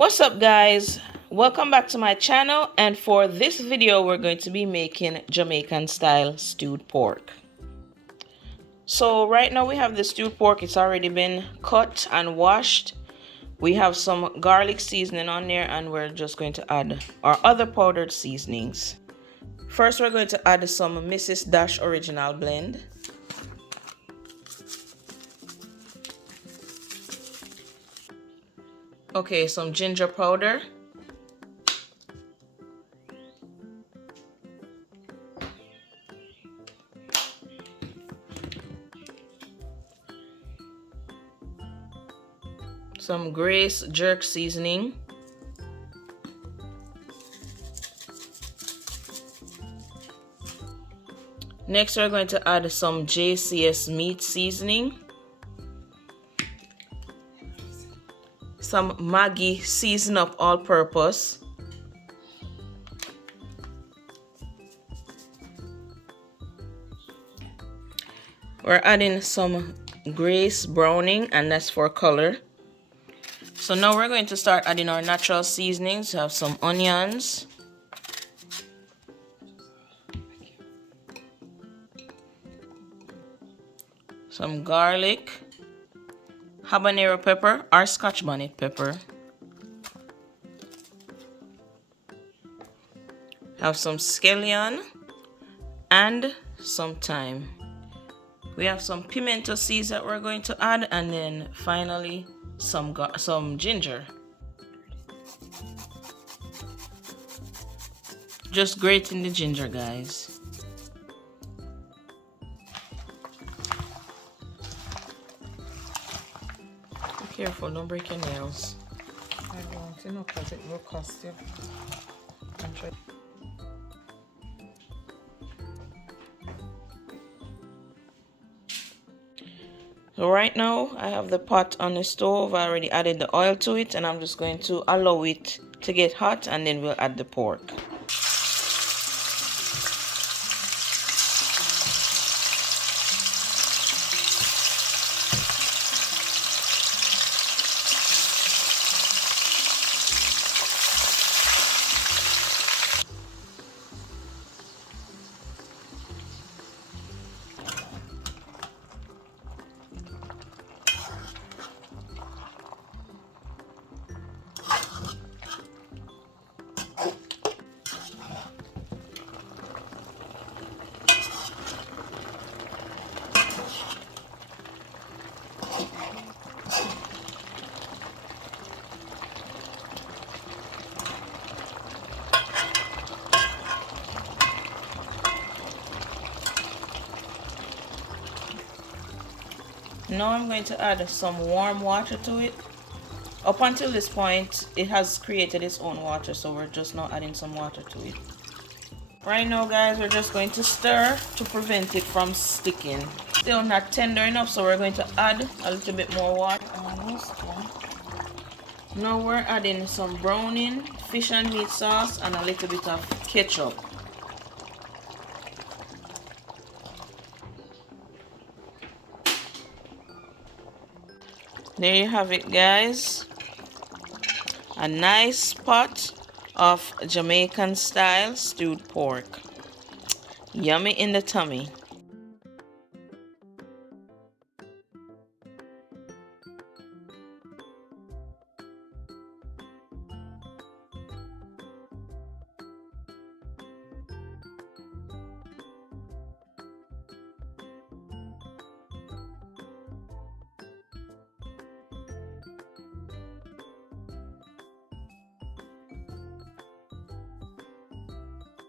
What's up, guys? Welcome back to my channel, and for this video we're going to be making Jamaican style stewed pork. So right now we have the stewed pork. It's already been cut and washed. We have some garlic seasoning on there, and we're just going to add our other powdered seasonings. First we're going to add some Mrs. Dash original blend. Okay, some ginger powder. Some Grace jerk seasoning. Next we're going to add some JCS meat seasoning. Some Maggi season up all purpose. We're adding some Grace browning, and that's for color. So now we're going to start adding our natural seasonings. We have some onions, some garlic, habanero pepper or Scotch bonnet pepper. Have some scallion and some thyme. We have some pimento seeds that we're going to add, and then finally some ginger. Just grating the ginger, guys. Be careful, don't break your nails. I don't, because it will cost you. So right now I have the pot on the stove. I already added the oil to it, and I'm just going to allow it to get hot, and then we'll add the pork. Now I'm going to add some warm water to it. Up until this point, it has created its own water, so we're just now adding some water to it. Right now, guys, we're just going to stir to prevent it from sticking. Still not tender enough, so we're going to add a little bit more water. Now we're adding some browning, fish and meat sauce, and a little bit of ketchup. There you have it, guys. A nice pot of Jamaican style stewed pork. Yummy in the tummy.